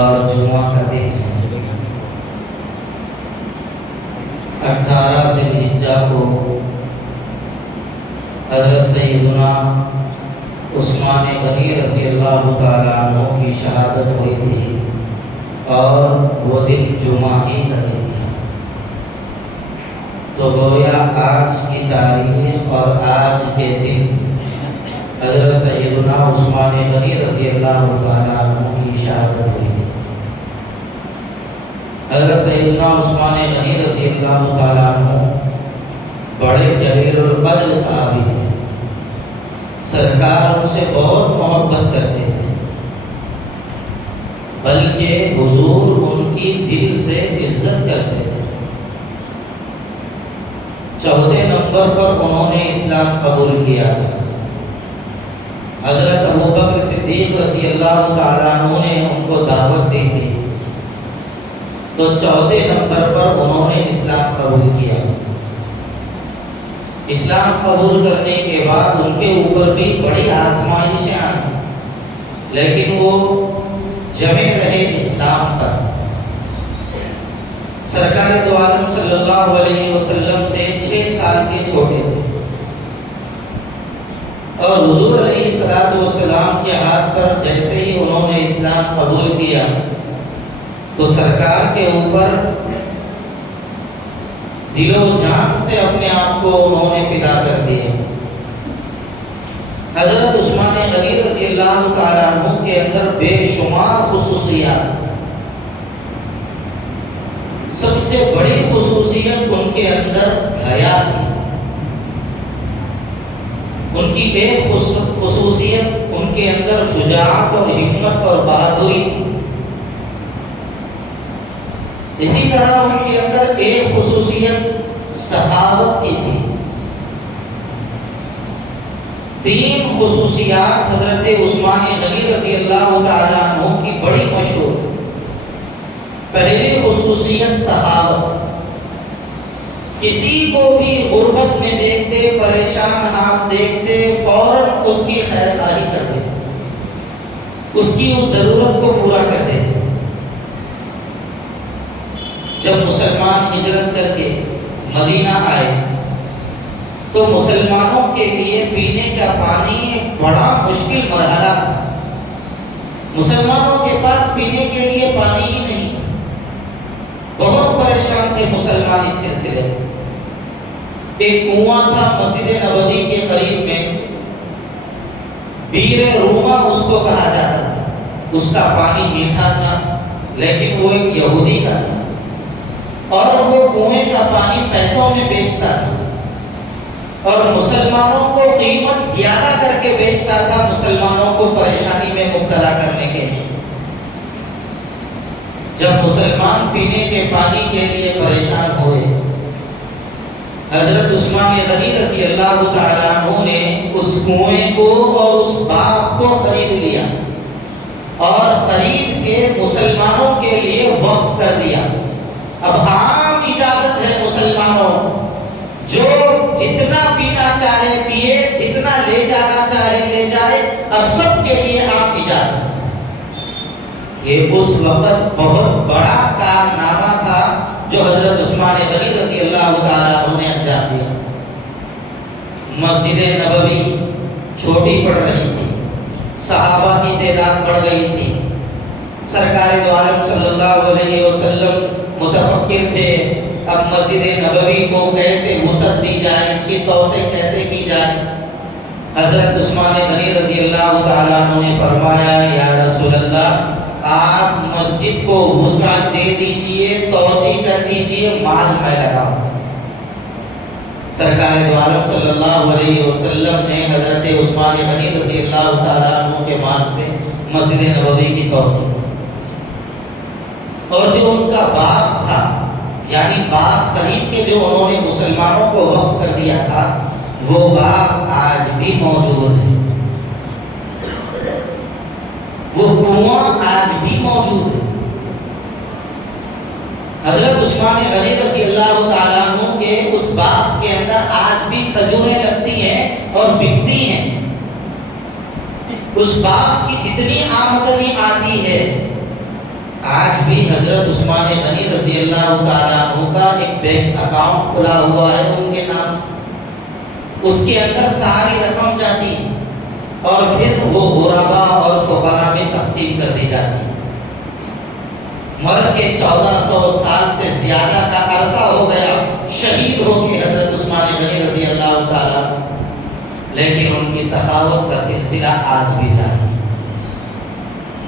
اور جمعہ کا دن ہے 18 ذی الحجہ کو حضرت سیدنا عثمان غنی رضی اللہ تعالیٰ عنہ کی شہادت ہوئی تھی اور وہ دن جمعہ ہی کا دن تھا۔ تو گویا آج کی تاریخ اور آج کے دن حضرت سیدنا عثمان غنی رضی اللہ تعالیٰ عنہ کی شہادت ہوئی تھی۔ حضرت سیدنا عثمان غنی رضی اللہ تعالیٰ عنہ بڑے جلیل القدر صحابی تھے، سرکار ان سے بہت محبت کرتے تھے، بلکہ حضور ان کی دل سے عزت کرتے تھے۔ 14 نمبر پر انہوں نے اسلام قبول کیا تھا۔ حضرت ابوبکر صدیق رضی اللہ تعالیٰ عنہ نے ان کو دعوت دی تھی، تو 14 نمبر پر انہوں نے اسلام قبول کیا۔ اسلام قبول کرنے کے بعد ان کے اوپر بھی بڑی آزمائشیں آئیں، لیکن وہ جمے رہے اسلام پر۔ سرکار دو عالم صلی اللہ علیہ وسلم سے 6 سال کے چھوٹے تھے، اور حضور علیہ السلام کے ہاتھ پر جیسے ہی انہوں نے اسلام قبول کیا تو سرکار کے اوپر دل و جان سے اپنے آپ کو انہوں نے فدا کر دیا۔ حضرت عثمان غنی رضی اللہ تعالیٰ عنہ کے اندر بے شمار خصوصیات، سب سے بڑی خصوصیت ان کے اندر حیا تھی۔ ان کی ایک خصوصیت ان کے اندر شجاعت اور ہمت اور بہادری تھی۔ اسی طرح ان کے اندر ایک خصوصیت سخاوت کی تھی۔ 3 خصوصیات حضرت عثمان غنی رضی اللہ تعالیٰ عنہ کی بڑی مشہور۔ پہلی خصوصیت سخاوت، کسی کو بھی غربت میں دیکھتے، پریشان حال دیکھتے، فوراً اس کی خیر خواہی کر دیتے، اس کی اس ضرورت کو پورا کر دیتے۔ جب مسلمان ہجرت کر کے مدینہ آئے تو مسلمانوں کے لیے پینے کا پانی ایک بڑا مشکل مرحلہ تھا۔ مسلمانوں کے پاس پینے کے لیے پانی ہی نہیں تھا، بہت پریشان تھے مسلمان اس سلسلے میں۔ ایک کنواں تھا مسجد نبوی کے قریب میں، بیر روما اس کو کہا جاتا تھا۔ اس کا پانی میٹھا تھا، لیکن وہ ایک یہودی کا تھا، اور وہ کنویں کا پانی پیسوں میں بیچتا تھا، اور مسلمانوں کو قیمت زیادہ کر کے بیچتا تھا، مسلمانوں کو پریشانی میں مبتلا کرنے کے لیے۔ جب مسلمان پینے کے پانی کے لیے پریشان ہوئے، حضرت عثمان غنی رضی اللہ تعالیٰ عنہ نے اس کنویں کو اور اس باغ کو خرید لیا، اور خرید کے مسلمانوں کے لیے وقف کر دیا۔ اب عام اجازت ہے مسلمانوں، جو جتنا پینا چاہے پیے، جتنا لے جانا چاہے لے جائے، اب سب کے لیے عام اجازت۔ یہ اس وقت بہت بڑا کارنامہ تھا جو حضرت عثمان غنی رضی اللہ تعالیٰ عنہ نے انجام دیا۔ مسجد نبوی چھوٹی پڑ رہی تھی، صحابہ کی تعداد بڑھ گئی تھی، سرکار دو عالم صلی اللہ علیہ وسلم متفکر تھے، اب مسجد نبوی کو کیسے وسعت دی جائے، اس کی توسیع کیسے کی جائے۔ حضرت عثمان غنی رضی اللہ تعالیٰ عنہ نے فرمایا، یا رسول اللہ، آپ مسجد کو وسعت دے دیجئے، توسیع کر دیجئے، مال میں لگاؤں۔ سرکار دو عالم صلی اللہ علیہ وسلم نے حضرت عثمان غنی رضی اللہ تعالیٰ عنہ کے مال سے مسجد نبوی کی توسیع، اور جو ان کا باغ تھا، یعنی باغ خرید کے جو انہوں نے مسلمانوں کو وقف کر دیا تھا، وہ باغ آج بھی موجود ہے، وہ کنواں آج بھی موجود ہے۔ حضرت عثمان غنی رضی اللہ تعالیٰ عنہ کے اس باغ کے اندر آج بھی کھجوریں لگتی ہیں اور بکتی ہیں۔ اس باغ کی جتنی آمدنی آتی ہے آج بھی حضرت عثمان غنی رضی اللہ تعالیٰ عنہ کا ایک بینک اکاؤنٹ کھلا ہوا ہے ان کے نام سے، اس کے اندر ساری رقم جاتی ہے اور پھر وہ غربا اور فقراء میں تقسیم کر دی جاتی ہے۔ مر کے 1400 سال سے زیادہ کا عرصہ ہو گیا شہید ہو کے حضرت عثمان غنی رضی اللہ تعالیٰ عنہ، لیکن ان کی سخاوت کا سلسلہ آج بھی جاری ہے۔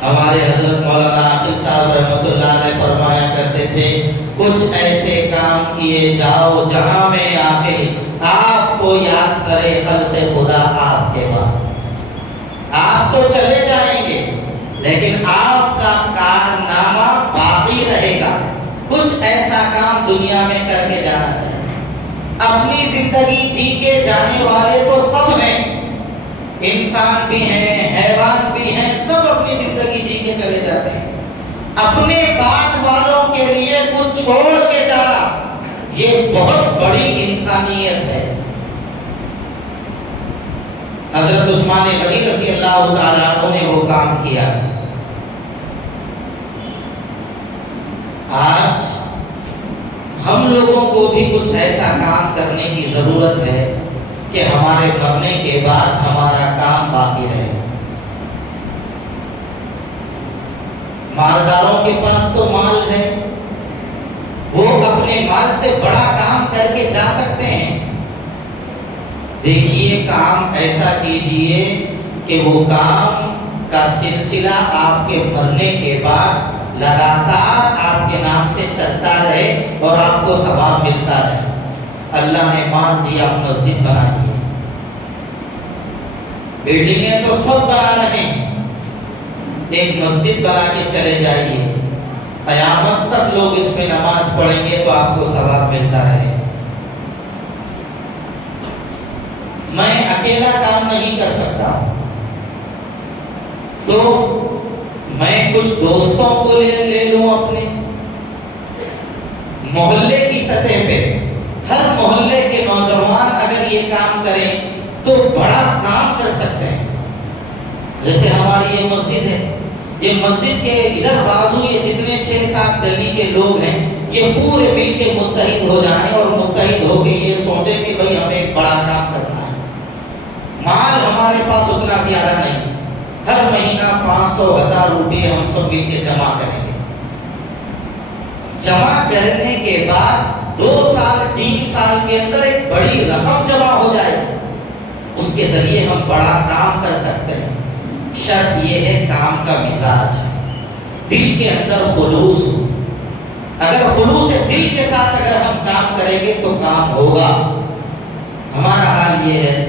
ہمارے حضرت مولانا عاقل صاحب رحمۃ اللہ علیہ فرمایا کرتے تھے، کچھ ایسے کام کیے جاؤ جہاں میں آخر آپ کو یاد کرے خلق خدا آپ کے بعد۔ آپ تو چلے جائیں گے لیکن آپ کا کارنامہ باقی رہے گا۔ کچھ ایسا کام دنیا میں کر کے جانا چاہیے۔ اپنی زندگی جی کے جانے والے تو سب ہیں، انسان بھی ہیں، حیوان بھی ہیں، سب اپنی زندگی جی کے چلے جاتے ہیں۔ اپنے بعد والوں کے لیے کچھ چھوڑ کے جانا یہ بہت بڑی انسانیت ہے۔ حضرت عثمان غنی رضی اللہ تعالیٰ عنہ نے وہ کام کیا۔ آج ہم لوگوں کو بھی کچھ ایسا کام کرنے کی ضرورت ہے کہ ہمارے مرنے کے بعد ہمارا کام باقی رہے۔ مالداروں کے پاس تو مال ہے، وہ اپنے مال سے بڑا کام کر کے جا سکتے ہیں۔ دیکھیے کام ایسا کیجئے کہ وہ کام کا سلسلہ آپ کے مرنے کے بعد لگاتار آپ کے نام سے چلتا رہے اور آپ کو ثواب ملتا رہے۔ اللہ نے مال دیا، مسجد بنائی ہے، بلڈنگیں تو سب بنا رہے ہیں، ایک مسجد بنا کے چلے جائیے، قیامت تک لوگ اس میں نماز پڑھیں گے تو آپ کو ثواب ملتا رہے۔ میں اکیلا کام نہیں کر سکتا، تو میں کچھ دوستوں کو لے لوں اپنے محلے کی سطح پہ۔ ہر محلے کے نوجوان اگر یہ کام کریں تو بڑا کام کر سکتے ہیں۔ جیسے ہماری یہ مسجد ہے، یہ مسجد کے ادھر بازو یہ جتنے 6-7 گلی کے لوگ ہیں یہ پورے مل کے متحد ہو جائیں اور متحد ہو کے یہ سوچیں کہ بھئی ہمیں ایک بڑا کام کرنا ہے۔ مال ہمارے پاس اتنا زیادہ نہیں، ہر مہینہ 500-1000 روپے ہم سب مل کے جمع کریں گے۔ جمع کرنے کے بعد 2 سال 3 سال کے اندر ایک بڑی رقم جمع ہو جائے، اس کے ذریعے ہم بڑا کام کر سکتے ہیں۔ شرط یہ ہے کام کا مزاج، دل کے اندر خلوص ہو۔ اگر خلوص دل کے ساتھ اگر ہم کام کریں گے تو کام ہوگا۔ ہمارا حال یہ ہے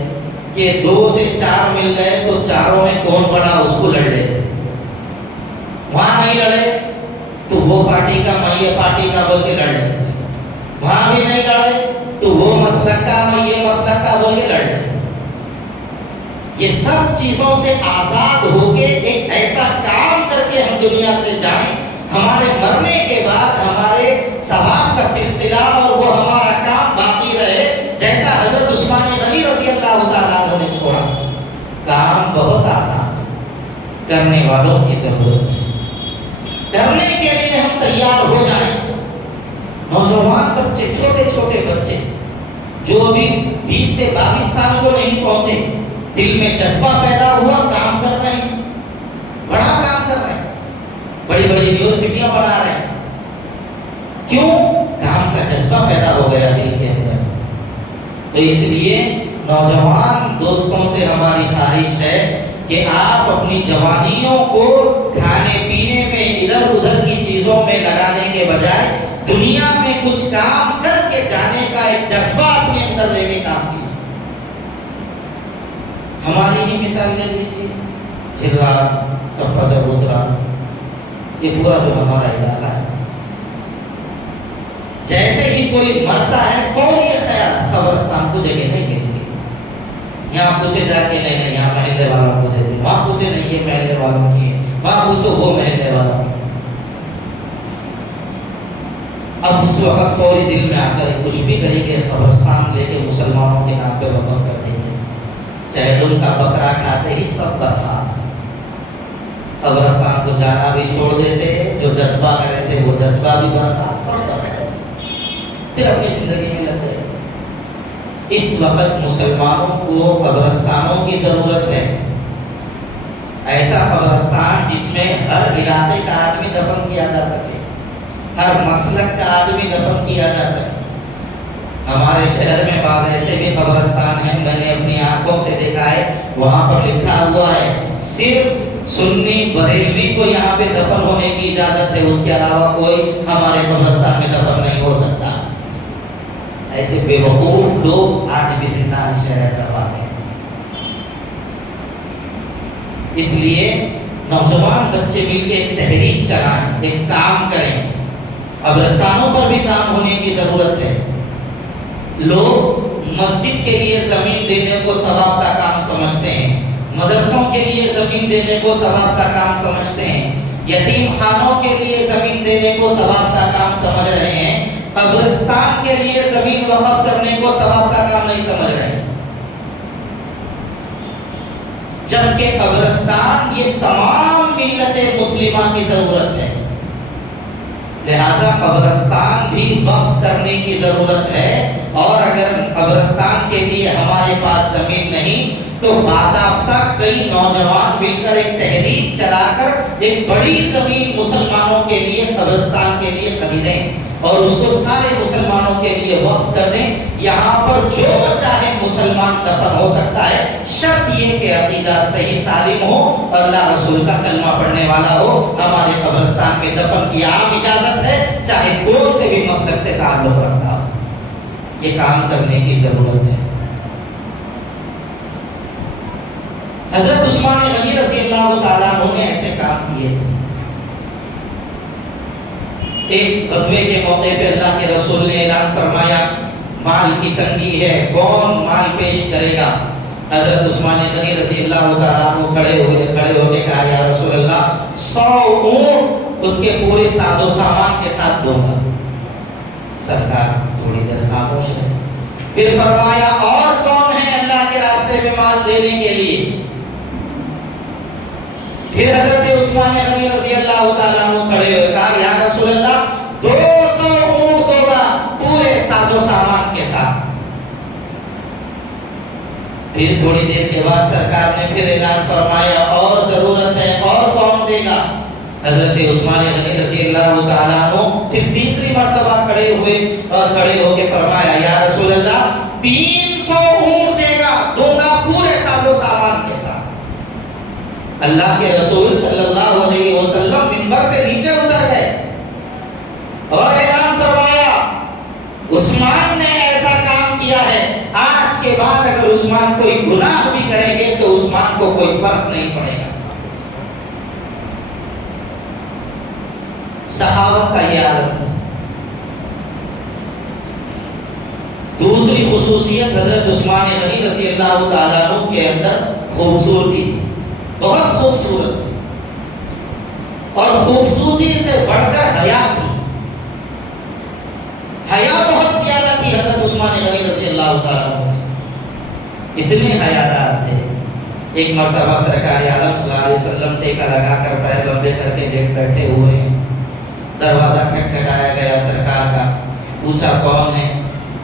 کہ 2 سے 4 مل گئے تو چاروں میں کون بڑا اس کو لڑ لیتے، وہاں نہیں لڑے تو وہ پارٹی کا میں یہ پارٹی کا بول کے لڑ لیتے، وہاں بھی نہیں لڑے تو وہ مسلک کا میں یہ مسلک کا بول کے لڑ لیتے۔ یہ سب چیزوں سے آزاد ہو کے ایک ایسا کام کر کے ہم دنیا سے جائیں، ہمارے مرنے کے بعد ہمارے ثواب کا سلسلہ اور وہ ہمارا کام باقی رہے، جیسا حضرت عثمان غنی رضی اللہ تعالیٰ عنہ نے چھوڑا۔ کام بہت آسان ہے، کرنے والوں کی ضرورت ہے، کرنے کے لیے ہم تیار ہو جائیں۔ نوجوان بچے، چھوٹے چھوٹے بچے جو ابھی 20 سے 22 سال کو نہیں پہنچے، دل میں جذبہ پیدا ہوا، کام کر رہے ہیں، بڑا کام کر رہے ہیں، بڑی بڑی یونیورسٹیاں بنا رہے ہیں۔ کیوں؟ کام کا جذبہ پیدا ہو گیا دل کے اندر۔ تو اس لیے نوجوان دوستوں سے ہماری خواہش ہے کہ آپ اپنی جوانیوں کو کھانے پینے میں ادھر ادھر کی چیزوں میں لگانے کے بجائے دنیا میں کچھ کام کر کے جانے کا ایک جذبہ اپنے اندر لے کے کام کیجیے۔ ہماری ہی مثال لے لیجیے، جھرا، کپا چبوترا، یہ پورا جو ہمارا علاقہ ہے، جیسے ہی کوئی مرتا ہے فوری خیال قبرستان کو جگہ نہیں مل گئی، یہاں پوچھے جا کے نہیں یہاں محلے والوں کو دے دیں، وہاں پوچھے نہیں یہ محلے والوں کی ہے، وہاں پوچھو وہ محلے والوں کی۔ اب اس وقت فوری دل میں آ کر کچھ بھی کریں گے، قبرستان لے کے مسلمانوں کے نام پہ وقف کر دیں گے، چاہے ان کا بکرا کھاتے ہی سب برخاست، قبرستان کو اب جانا بھی چھوڑ دیتے، جو جذبہ کر رہے تھے وہ جذبہ بھی برسا، سب برسا، پھر اپنی زندگی میں لگ گئے۔ اس وقت مسلمانوں کو قبرستانوں کی ضرورت ہے، ایسا قبرستان جس میں ہر علاقے کا آدمی دفن کیا جا سکے، ہر مسلک کا آدمی دفن کیا جا سکے۔ ہمارے شہر میں بعض ایسے بھی قبرستان ہیں، میں نے اپنی آنکھوں سے دیکھا ہے، وہاں پر لکھا ہوا ہے صرف سنی بریلوی کو یہاں پہ دفن ہونے کی اجازت ہے، اس کے علاوہ کوئی ہمارے قبرستان میں دفن نہیں ہو سکتا۔ ایسے بے وقوف لوگ آج بھی زندہ ہیں شہر حیدرآباد میں۔ اس لیے نوجوان بچے مل کے ایک تحریک چلائیں، ایک کام کریں، قبرستانوں پر بھی کام ہونے کی ضرورت ہے۔ لوگ مسجد کے لیے زمین دینے کو ثواب کا کام سمجھتے ہیں، مدرسوں کے لیے زمین دینے کو ثواب کا کام سمجھتے ہیں، یتیم خانوں کے لیے زمین دینے کو ثواب کا کام سمجھ رہے ہیں، قبرستان کے لیے زمین وقف کرنے کو ثواب کا کام نہیں سمجھ رہے ہیں، جبکہ قبرستان یہ تمام ملت مسلمہ کی ضرورت ہے۔ لہذا قبرستان بھی وقف کرنے کی ضرورت ہے، اور اگر قبرستان کے لیے ہمارے پاس زمین نہیں تو باضابطہ کئی نوجوان مل کر ایک تحریک چلا کر ایک بڑی زمین مسلمانوں کے لیے قبرستان کے لیے خریدیں اور اس کو سارے مسلمانوں کے لیے وقف کر دیں۔ یہاں پر جو چاہے مسلمان دفن ہو سکتا ہے، شرط یہ کہ عقیدہ صحیح سالم ہو، اللہ رسول کا کلمہ پڑھنے والا ہو۔ ہمارے قبرستان میں دفن کی عام اجازت ہے، چاہے کون سے بھی مسلک سے تعلق رکھتا ہو۔ یہ کام کرنے کی ضرورت ہے۔ حضرت عثمان غنی رضی اللہ تعالیٰ عنہ نے ایسے کام کیے تھے۔ ایک غزوے کے موقع پہ اللہ کے رسول نے اعلان فرمایا مال کی تنگی ہے، کون مال پیش کرے گا؟ حضرت عثمان غنی رضی اللہ تعالیٰ عنہ کھڑے ہو کے کہا یا رسول اللہ 100 اونٹ اس کے پورے ساز و سامان کے ساتھ دوں گا۔ سرکار تھوڑی دیر خاموش ہے، پھر فرمایا اور کون ہے اللہ کے راستے میں مال دینے کے لیے؟ پھر حضرت عثمان غنی رضی اللہ تعالیٰ عنہ کھڑے ہوئے کہا یا رسول اللہ 200 اونٹ دوں گا پورے ساز و سامان کے ساتھ۔ پھر تھوڑی دیر کے بعد سرکار نے پھر اعلان فرمایا اور ضرورت ہے، اور کون دے گا؟ حضرت عثمان غنی رضی اللہ تعالیٰ عنہ پھر تیسری مرتبہ کھڑے ہوئے اور کھڑے ہو کے فرمایا یا رسول اللہ 300 اونٹ دے گا، دوں گا پورے ساز و سامان کے ساتھ۔ اللہ کے رسول صلی اللہ علیہ وسلم منبر سے نیچے اتر گئے اور اعلان فرمایا عثمان نے ایسا کام کیا ہے، آج کے بعد اگر عثمان کوئی گناہ بھی کریں گے تو عثمان کو کوئی فرق نہیں پڑے گا۔ صحابت کا یہ عالم ہے۔ دوسری خصوصیت حضرت عثمان غنی رضی اللہ تعالیٰ عنہ کے اندر خوبصورتی تھی، بہت خوبصورت تھی، اور خوبصورتی سے بڑھ کر حیا تھی۔ حیا بہت زیادہ تھی حضرت عثمان غنی رضی اللہ تعالیٰ عنہ کے، اتنے حیادار تھے۔ ایک مرتبہ سرکار عالم صلی اللہ علیہ وسلم ٹیکا لگا کر پیر لمبے کر کے لیٹ بیٹھے ہوئے ہیں، دروازہ کھٹکھٹایا گیا، سرکار کا پوچھا کون ہے؟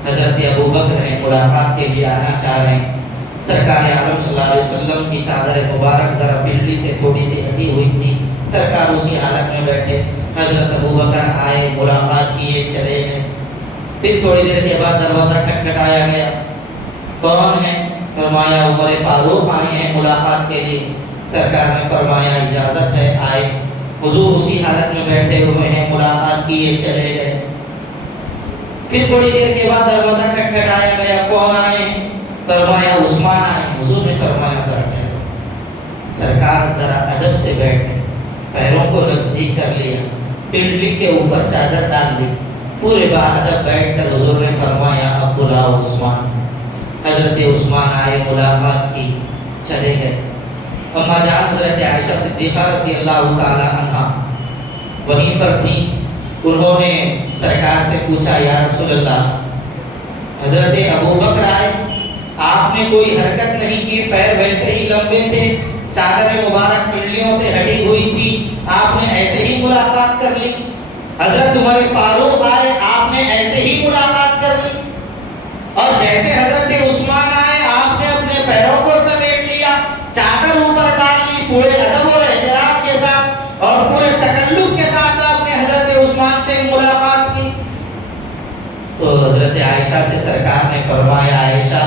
حضرت ابوبکر ہیں، ملاقات کے لیے آنا چاہ رہے ہیں۔ سرکار عالم صلی اللہ علیہ وسلم کی چادر مبارک ذرا پنڈلی سے تھوڑی سی ہٹی ہوئی تھی، سرکار اسی حالت میں بیٹھے۔ حضرت ابوبکر آئے، ملاقات کیے، چلے گئے۔ پھر تھوڑی دیر کے بعد دروازہ کھٹکھٹایا گیا، کون ہے؟ فرمایا عمر فاروق آئے ہیں ملاقات کے لیے۔ سرکار نے فرمایا اجازت ہے، آئے۔ حضور اسی حالت میں بیٹھے ہوئے ہیں، ملاقات کیے، چلے گئے۔ پھر تھوڑی دیر کے بعد دروازہ کھٹکھٹایا گیا، کون آئے ہیں؟ فرمایا عثمان آئے ہیں۔ حضور نے فرمایا ذرا ٹھہرو۔ سرکار ذرا ادب سے بیٹھ گئے، پیروں کو نزدیک کر لیا، پنڈلی کے اوپر چادر ڈال لی، پورے باادب بیٹھ کر حضور نے فرمایا اب بلاؤ عثمان۔ حضرت عثمان آئے، ملاقات کی، چلے گئے۔ اما جان حضرت عائشہ صدیقہ رضی اللہ تعالی عنہا وہیں پر تھی، انہوں نے سرکار سے پوچھا یا رسول اللہ حضرت ابوبکر آئے، آپ نے کوئی حرکت نہیں کی، پیر ویسے ہی لمبے تھے، چادر مبارک پنڈلیوں سے ہٹی ہوئی تھی، آپ نے ایسے ہی ملاقات کر لی. حضرت عمر فاروق آئے, آپ نے ایسے ہی ملاقات کر لی. اور جیسے حضرت عثمان آئے, آپ نے اپنے پیروں کو سمیٹ لیا, چادر اوپر ڈال لی, پورے ادب اور احترام کے ساتھ اور پورے تکلف کے ساتھ آپ نے حضرت عثمان سے ملاقات کی. تو حضرت عائشہ سے سرکار نے فرمایا, عائشہ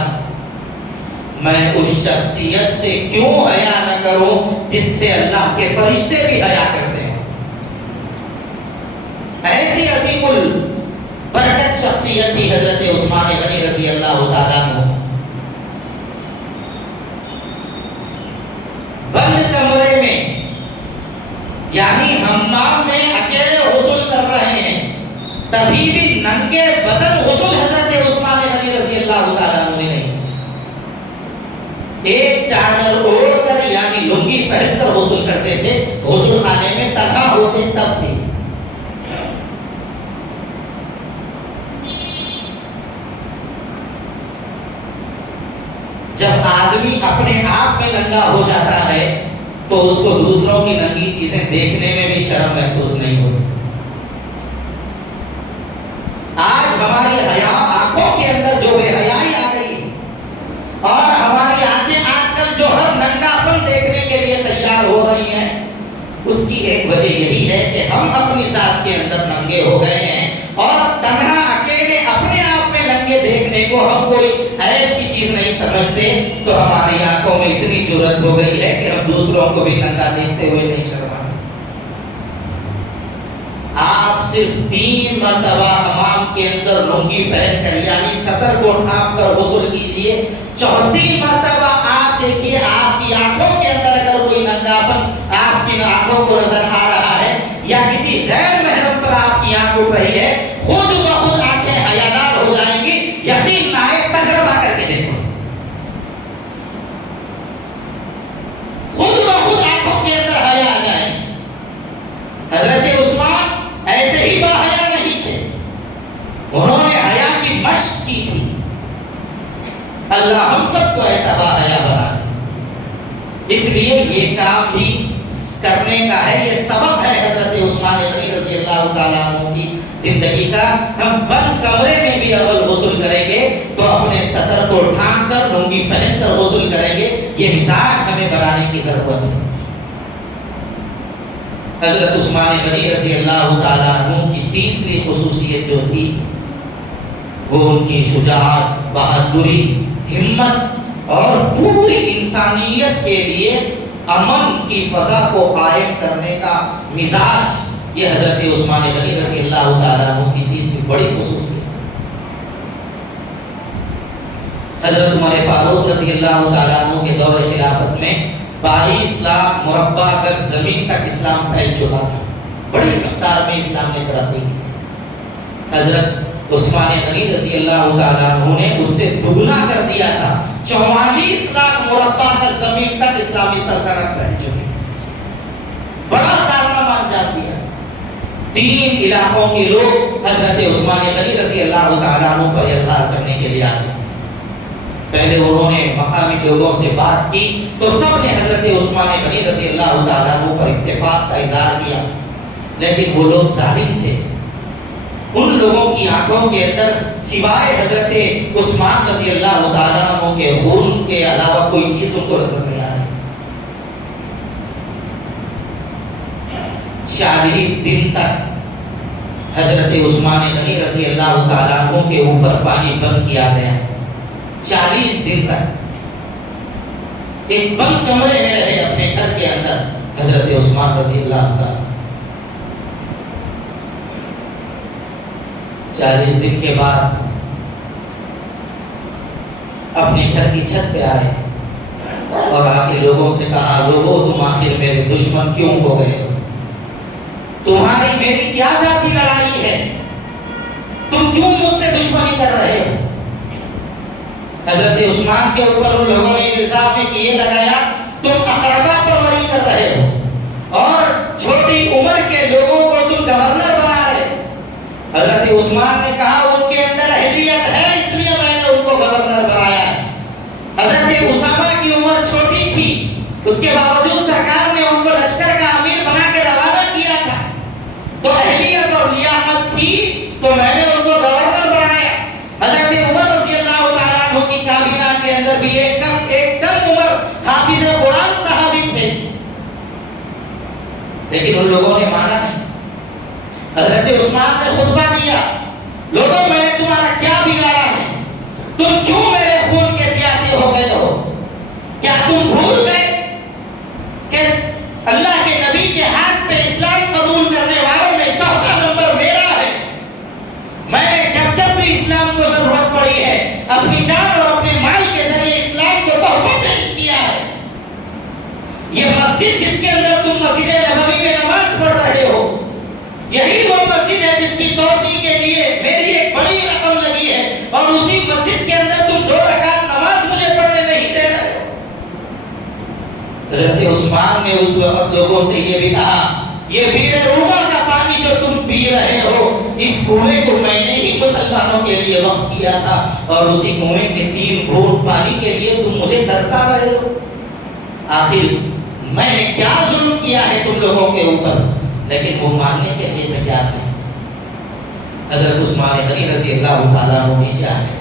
میں اس شخصیت سے کیوں حیا نہ کروں جس سے اللہ کے فرشتے بھی حیا کرتے ہیں. ایسی عظیم البرکت شخصیت تھی حضرت عثمان غنی رضی اللہ تعالیٰ عنہ. بند کمرے میں یعنی حمام میں اکیلے غسل کر رہے ہیں, تبھی بھی ننگے بدن غسل حضرت عثمان غنی رضی اللہ تعالیٰ عنہ نے نہیں. ایک چادر اوڑھ کر یعنی لنگی پہن کر غسل کرتے تھے, غسل خانے میں تنہا ہوتے تب بھی. جب آدمی اپنے آپ میں ننگا ہو جاتا ہے تو اس کو دوسروں کی ننگی چیزیں دیکھنے میں بھی شرم محسوس نہیں ہوتی. آج ہماری حیا آنکھوں کے اندر جو بے حیائی آ گئی اور ہماری آنکھیں آج کل جو ہر ننگاپن دیکھنے کے لیے تیار ہو رہی ہیں, اس کی ایک وجہ یہی ہے کہ ہم اپنی ذات کے اندر ننگے ہو گئے ہیں اور تنہا اکیلے اپنے آپ میں ننگے دیکھنے کو ہم کوئی عیب کی چیز نہیں سمجھتے. تو ہماری آنکھوں میں اتنی جرأت ہو گئی ہے کہ ہم دوسروں کو بھی ننگا دیکھتے ہوئے نہیں شرماتے. آپ صرف 3 مرتبہ حمام کے اندر لنگی پہن کر یعنی سطر کو ڈھانپ کر غسل کیجئے, 4تھی مرتبہ آپ دیکھیے آپ کی آنکھوں کے اندر اگر کوئی ننگاپن آپ کی آنکھوں کو نظر آ رہا ہے یا کسی غیر محرم پر آپ کی آنکھ اٹھ رہی ہے, خود بخود آنکھیں حیادار ہو جائیں گی. یقین نہ آئے, تجربہ کر کے دیکھو, خود بخود آنکھوں کے اندر حیا آ جائیں. حضرت عثمان ایسے ہی باحیا نہیں تھے, انہوں نے حیا کی مشق کی تھی. اللہ ہم سب کو ایسا باحیا بنا دے. اس لیے یہ کام بھی کرنے کا ہے, یہ سبق ہے حضرت عثمان غنی رضی اللہ تعالیٰ عنہ کی زندگی کا. ہم بند کمرے میں بھی اگر غسل کریں گے تو اپنے سطر کو ڈھانپ کر لنگی پہن کر غسل کریں گے. یہ مزاج ہمیں بنانے کی ضرورت ہے. حضرت عثمان غنی رضی اللہ تعالیٰ عنہ کی تیسری خصوصیت جو تھی وہ ان کی شجاعت, بہادری, ہمت اور پوری انسانیت کے لیے امن کی فضا کو قائم کرنے کا مزاج. یہ حضرت عثمان غنی رضی اللہ تعالیٰ عنہ کی تیسری بڑی خصوصیت. حضرت عمر فاروق رضی اللہ تعالیٰ عنہ کے دور خلافت میں 22 لاکھ مربع گز زمین تک اسلام پھیل چکا تھا. بڑی مقدار میں اسلام نے ترقی کی تھی. حضرت عثمان غنی رضی اللہ تعالیٰ عنہ نے اس سے دگنا کر دیا تھا. 44 لاکھ مربع گز زمین تک اسلامی سلطنت پھیل چکی تھی. بڑا کارنامہ انجام دیا. 3 علاقوں کے لوگ حضرت عثمان غنی رضی اللہ تعالیٰ عنہ پر اظہار کرنے کے لیے آئے. پہلے انہوں نے مقامی لوگوں سے بات کی تو سب نے حضرت عثمان غنی رضی اللہ تعالیٰ عنہ پر اتفاق کا اظہار کیا, لیکن وہ لوگ ظالم تھے. ان لوگوں کی آنکھوں کے اندر سوائے حضرت عثمان رضی اللہ تعالیٰ عنہ کے خون کے علاوہ کوئی چیز ان کو نظر نہیں آ رہی. 40 دن تک حضرت عثمان غنی رضی اللہ تعالیٰ عنہ کے اوپر پانی بند کیا گیا. 40 دن تک ایک بند کمرے میں رہے اپنے گھر کے اندر حضرت عثمان رضی اللہ تعالیٰ. 40 دن کے بعد اپنے گھر کی چھت پہ آئے اور آ کے لوگوں سے کہا, لوگوں تم آخر میرے دشمن کیوں ہو گئے ہو؟ تمہاری میری کیا ذاتی لڑائی ہے؟ تم کیوں مجھ سے دشمنی کر رہے ہو؟ حضرت عثمان کے اوپر ان لوگوں نے الزام یہ لگایا تم اقربا پروری کر رہے ہو اور چھوٹی عمر کے لوگوں کو تم گورنر بنا رہے. حضرت عثمان نے کہا ان کے اندر اہلیت ہے اس لیے میں نے ان کو گورنر بنایا ہے. حضرت اسامہ کی عمر چھوٹی تھی, اس کے باوجود سرکار نے ان کو لشکر کا امیر بنا کے روانہ لیکن ان لوگوں نے مانا نہیں. حضرت عثمان نے خطبہ دیا, لوگوں میں نے تمہارا کیا بگاڑا ہے؟ تم کیوں میرے خون کے پیاسے ہو گئے ہو؟ کیا تم بھول گئے کہ اللہ کے نبی کے ہاتھ پہ اسلام قبول کرنے والوں میں چوتھا نمبر میرا ہے؟ میں نے جب جب بھی اسلام کو ضرورت پڑی ہے اپنی جان اور اپنے مال کے ذریعے اسلام کو تحفہ پیش کیا ہے. یہ مسجد جس کے اندر تم مسجد نبوی میں نماز پڑھ رہے ہو, یہی وہ مسجد ہے جس کی توسیع کے لیے میری ایک بڑی رقم لگی ہے, اور اسی مسجد کے اندر تم 2 رکعت نماز مجھے پڑھنے نہیں دے رہے ہو. حضرت عثمان نے اس وقت لوگوں سے یہ بھی کہا, یہ بیر روما کا پانی جو تم پی رہے ہو, اس کنویں کو میں نے ہی مسلمانوں کے لیے وقف کیا تھا, اور اسی کنویں کے 3 گھونٹ پانی کے لیے تم مجھے ترسا رہے ہو. آخر میں نے کیا ظلم کیا ہے تم لوگوں کے اوپر؟ لیکن وہ ماننے کے لیے تیار نہیں تھے. حضرت عثمان غنی رضی اللہ تعالیٰ عنہ نیچے آ گئے,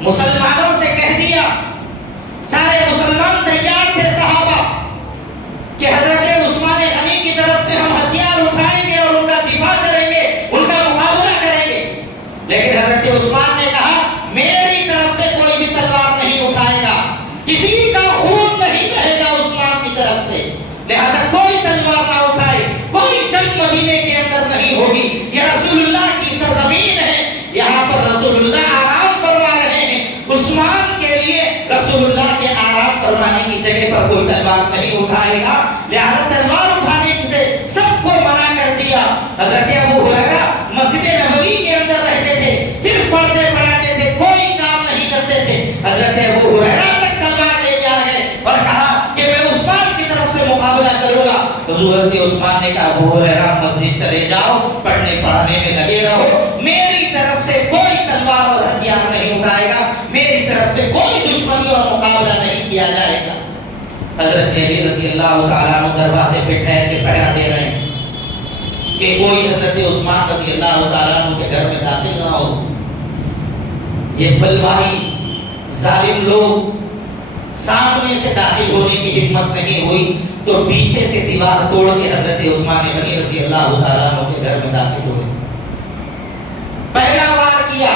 مسلمانوں سے کہہ دیا, سارے مسلمان تیار تھے صحابہ کہ حضرت عثمان غنی کی طرف سے ہم ہتھیار اٹھائیں گے اور ان کا دفاع کریں گے, ان کا مقابلہ کریں گے. لیکن حضرت عثمان نے کہا, میری طرف سے کوئی بھی تلوار نہیں اٹھائے گا, کسی کا خون نہیں بہے گا عثمان کی طرف سے, لہذا کوئی تلوار نہ اٹھائے, کوئی جنگ مدینے کے اندر نہیں ہوگی. یہ رسول اللہ کی سرزمین ہے, یہاں پر رسول اللہ آرام فرما رہے ہیں. عثمان کے لیے رسول اللہ کے آرام فرمانے کی جگہ پر کوئی تلوار نہیں اٹھائے گا, لہذا تلوار اٹھانے سے سب کو منع کر دیا. حضرت ابو ہریرہ مسجد نبوی کے اندر رہتے تھے, صرف پردے پڑھاتے تھے, کوئی کام نہیں کرتے تھے. حضرت ابو ہریرہ تک تلوار لے کے آئے اور کہا کہ میں عثمان کی طرف سے مقابلہ کروں گا. حضرت عثمان نے کہا, ابو ہریرہ مسجد چلے جاؤ, پڑھنے پڑھانے میں لگے رہو, میری طرف سے کوئی تلوار اور ہتھیار نہیں اٹھائے گا, میری طرف سے کوئی دشمنی اور مقابلہ نہیں کیا جائے گا. حضرت علی رضی اللہ تعالیٰ عنہ دروازے پہ ٹھہر کے پہرا دے رہے ہیں کہ کوئی حضرت عثمان رضی اللہ تعالیٰ عنہ کے گھر میں داخل نہ ہو. یہ بلوائی ظالم لوگ سامنے سے داخل ہونے کی ہمت نہیں ہوئی تو پیچھے سے دیوار توڑ کے حضرت عثمان غنی رضی اللہ تعالیٰ عنہ کے گھر میں داخل ہوئے. پہلا وار کیا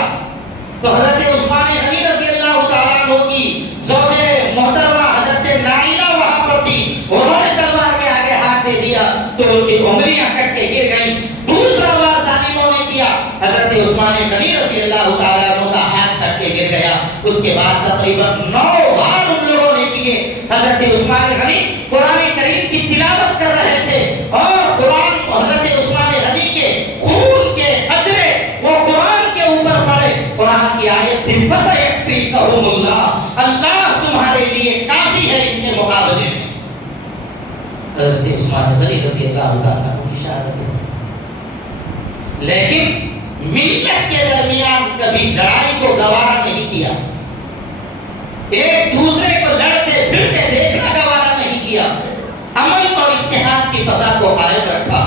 تو حضرت عثمان غنی رضی اللہ تعالیٰ عنہ کی زوجہ محترمہ حضرت نائلہ وہاں پر تھی, انہوں نے تلوار کے آگے ہاتھ دے دیا تو ان کی انگلیاں کٹ کے گر گئیں. دوسرا وار ظالموں نے کیا, حضرت عثمان غنی رضی اللہ تعالیٰ عنہ کا ہاتھ کٹ کے گر گیا. اس کے بعد تقریباً 9 بار ان لوگوں نے کیے. حضرت عثمان غنی قرآن کریم کی تلاوت کر رہے تھے اور قرآن حضرت عثمان غنی کے خون کے قطرے وہ قرآن کے اوپر پڑے. قرآن کی آیت تھی, فَسَيَكْفِيكَهُمُ اللَّهُ, اللہ تمہارے لیے کافی ہے ان کے مقابلے میں. حضرت عثمان غنی رضی اللہ تعالیٰ عنہ کی شہادت ہوئی. لیکن ملت کے درمیان کبھی لڑائی کو گوارا نہیں کیا, ایک دوسرے کو لڑتے پھرتے دیکھنا گوارا نہیں کیا, امن اور اتحاد کی فضا کو قائم رکھا.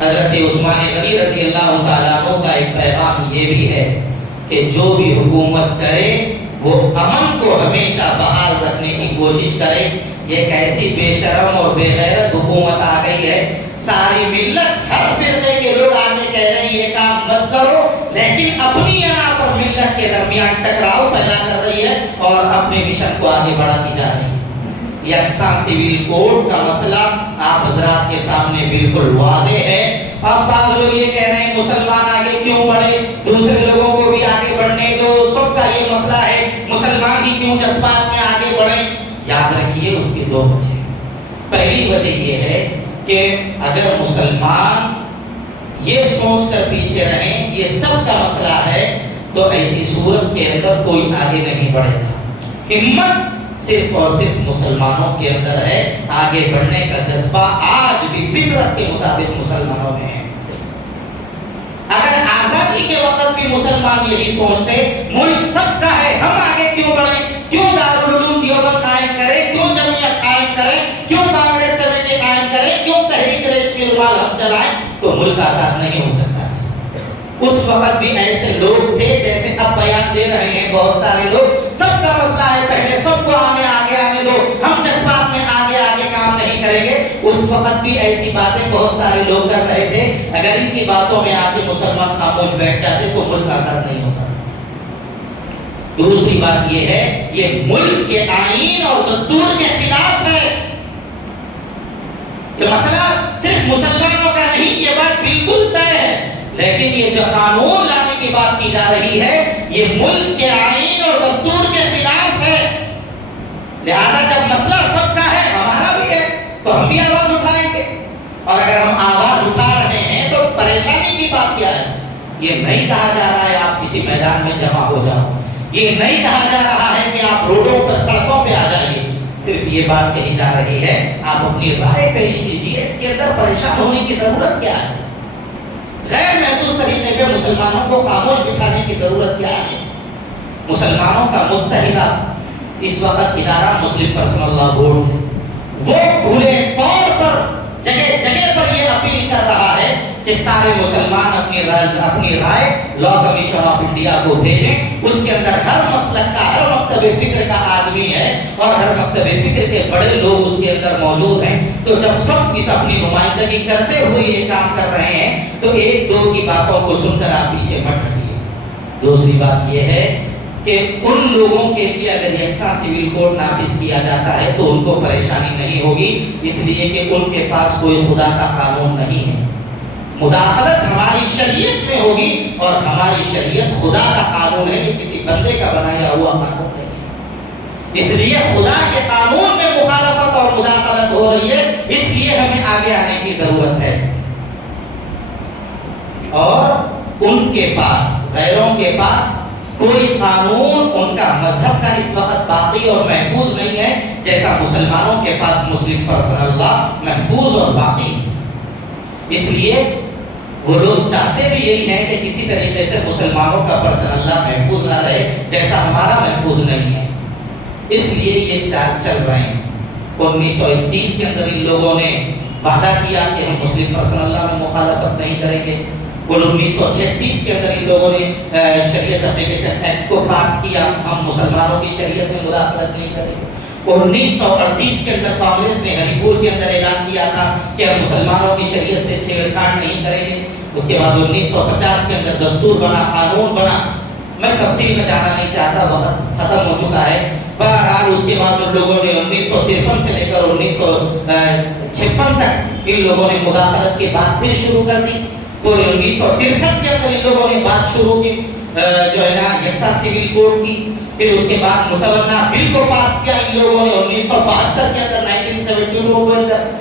حضرت عثمان غنی رضی اللہ تعالیٰ عنہ کا ایک پیغام یہ بھی ہے کہ جو بھی حکومت کرے وہ امن کو ہمیشہ بحال رکھنے کی کوشش کرے. یہ ایسی بے شرم اور بے غیرت حکومت آ گئی ہے, ساری ملت ہر فرقے کے لوگ آگے کہہ رہے ہیں یہ کام مت کرو, لیکن اپنی یہاں پر ملت کے درمیان ٹکراؤ پیدا کر رہی ہے اور اپنے مشن کو آگے بڑھاتی جا رہی ہے. یکساں سول کوڈ کا مسئلہ آپ حضرات کے سامنے بالکل واضح ہے. اب بعض لوگ یہ کہہ رہے ہیں مسلمان آگے کیوں بڑھے, دوسرے لوگوں کو بھی آگے بڑھنے دو, سب کا یہ مسئلہ ہے, مسلمان ہی کیوں جذبات میں آگے بڑھیں. یاد رکھیے اس کی 2 وجہ. پہلی وجہ یہ ہے کہ اگر مسلمان یہ سوچ کر پیچھے رہیں یہ سب کا مسئلہ ہے تو ایسی صورت کے اندر کوئی آگے نہیں بڑھے گا. ہمت صرف اور صرف مسلمانوں کے اندر ہے, آگے بڑھنے کا جذبہ آج بھی فطرت کے مطابق مسلمانوں میں ہے. اگر آزادی کے وقت بھی مسلمان یہی سوچتے ملک سب کا ہے, ہم آگے کیوں بڑھیں, کیوں دارالعلوم دیوبند قائم کریں, کیوں جمعیت قائم کریں, کیوں کانگریس کمیٹی قائم کریں, کیوں تحریک ریشمی رومال ہم چلائیں, تو ملک آزاد نہیں ہو سکتا. اس وقت بھی ایسے لوگ تھے جیسے اب بیان دے رہے ہیں بہت سارے لوگ, سب کا مسئلہ ہے, پہلے سب کو آگے آنے دو, ہم جذبات میں آگے کام نہیں کریں گے. اس وقت بھی ایسی باتیں بہت سارے لوگ کر رہے تھے، اگر ان کی باتوں میں آ کے مسلمان خاموش بیٹھ جاتے تو ملک آزاد نہیں ہوتا تھا۔ دوسری بات یہ ہے، یہ ملک کے آئین اور دستور کے خلاف ہے۔ یہ مسئلہ صرف مسلمانوں کا نہیں، یہ بات بالکل طے ہے، لیکن یہ جو قانون لانے کی بات کی جا رہی ہے یہ ملک کے آئین اور دستور کے خلاف ہے۔ لہذا جب مسئلہ سب کا ہے، ہمارا بھی ہے، تو ہم بھی آواز اٹھائیں گے، اور اگر ہم آواز اٹھا رہے ہیں تو پریشانی کی بات کیا ہے؟ یہ نہیں کہا جا رہا ہے آپ کسی میدان میں جمع ہو جاؤ، یہ نہیں کہا جا رہا ہے کہ آپ روڈوں پر سڑکوں پہ آ جائیے، صرف یہ بات کہی جا رہی ہے آپ اپنی رائے پیش کیجیے۔ اس کے اندر پریشان ہونے کی ضرورت کیا ہے؟ غیر محسوس طریقے پہ مسلمانوں کو خاموش بٹھانے کی ضرورت کیا ہے؟ مسلمانوں کا متحدہ اس وقت ادارہ مسلم پرسنل لا بورڈ ہے، وہ کھلے طور پر جگہ جگہ پر یہ اپیل کر رہا ہے کہ سارے مسلمان اپنی رائے لا کمیشن آف انڈیا کو بھیجیں۔ اس کے اندر ہر مسلک کا، ہر مکتب فکر کا آدمی ہے اور ہر مکتب فکر کے بڑے لوگ اس کے اندر موجود ہیں۔ تو جب سب اپنی نمائندگی کرتے ہوئے یہ کام کر رہے ہیں تو ایک دو کی باتوں کو سن کر آپ پیچھے مت ہٹیے۔ دوسری بات یہ ہے کہ ان لوگوں کے لیے اگر یکساں سول کوڈ نافذ کیا جاتا ہے تو ان کو پریشانی نہیں ہوگی، اس لیے کہ ان کے پاس کوئی خدا کا قانون نہیں ہے۔ مداخلت ہماری شریعت میں ہوگی اور ہماری شریعت خدا کا قانون ہے، یہ کسی بندے کا بنایا ہوا قانون نہیں ہے۔ اس لیے خدا کے قانون میں مخالفت اور مداخلت ہو رہی ہے، اس لیے ہمیں آگے آنے کی ضرورت ہے۔ اور ان کے پاس، غیروں کے پاس کوئی قانون ان کا مذہب کا اس وقت باقی اور محفوظ نہیں ہے جیسا مسلمانوں کے پاس مسلم پرسنل لا محفوظ اور باقی ہے۔ اس لیے وہ لوگ چاہتے بھی یہی ہے کہ کسی طریقے سے مسلمانوں کا پرسنل لا محفوظ نہ رہے جیسا ہمارا محفوظ نہیں ہے، اس لیے یہ چال چل رہے ہیں۔ 1931 کے اندر ان لوگوں نے وعدہ کیا کہ ہم مسلم پرسنل لا میں مخالفت نہیں کریں گے، اور 1936 کے اندر ان لوگوں نے شریعت اپلیکیشن ایکٹ کو پاس کیا، ہم مسلمانوں کی شریعت میں مداخلت نہیں کریں گے، اور 1938 کے اندر کانگریس نے ہری پور کے اندر اعلان کیا تھا کہ ہم مسلمانوں کی شریعت سے چھیڑ چھاڑ نہیں کریں گے۔ اس کے بعد 1950 کے اندر دستور بنا، قانون بنا، میں تفصیل میں جانا نہیں چاہتا، وقت ختم ہو چکا ہے۔ بہرحال اس کے بعد ان لوگوں نے 1953 سے لے کر 1956 تک ان لوگوں نے مداخلت کی بات پھر شروع کر دی، تو 1963 کے اندر ان لوگوں نے بات شروع کی جو ہے نا یکساں سول کوڈ کی، پھر اس کے بعد متونا بل کو پاس کیا ان لوگوں نے 1972 کے اندر، 1972 کے اندر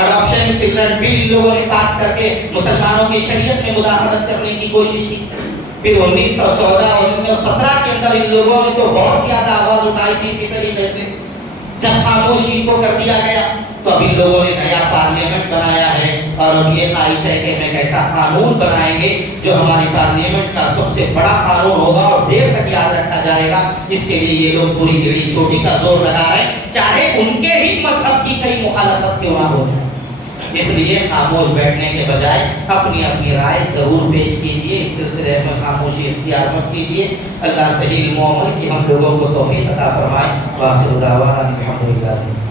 اڈاپشن چلڈرن بل ان لوگوں نے پاس کر کے مسلمانوں کی شریعت میں مداخلت کرنے کی کوشش کی۔ پھر 1914 اور 1917 کے اندر ان لوگوں نے تو بہت زیادہ آواز اٹھائی تھی اسی طریقے سے۔ جب خاموشی کو کر دیا گیا تو اب ان لوگوں نے نیا پارلیمنٹ بنایا ہے، اور اب یہ خواہش ہے کہ ہم ایک ایسا قانون بنائیں گے جو ہماری پارلیمنٹ کا سب سے بڑا قانون ہوگا اور دیر تک یاد رکھا جائے گا۔ اس کے لیے یہ لوگ پوری ایڑی چھوٹی کا زور لگا رہے ہیں، چاہے ان کے ہی مذہب کی کئی مخالفت کیوں نہ ہو جائے۔ اس لیے خاموش بیٹھنے کے بجائے اپنی اپنی رائے ضرور پیش کیجیے، اس سلسلے میں خاموشی اختیار مت کیجیے۔ اللہ صحیح علم و عمل کی ہم لوگوں کو توفیق عطا فرمائے۔ وآخر دعوانا الحمدللہ۔